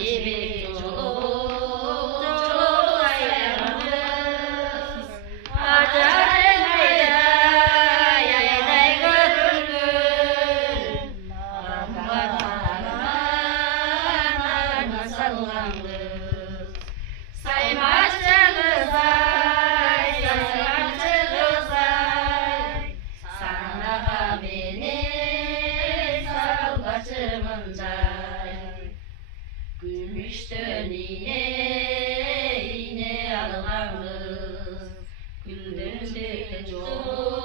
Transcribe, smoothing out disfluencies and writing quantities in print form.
bir çoluk çoluk sayarız. Acaremaya yaylay görürgün. Aman aman sallandır. Saymaçlı say, saymaçlı say. Sana beni sal başımınca. Gümüşten iğne alırız, gülden de çok.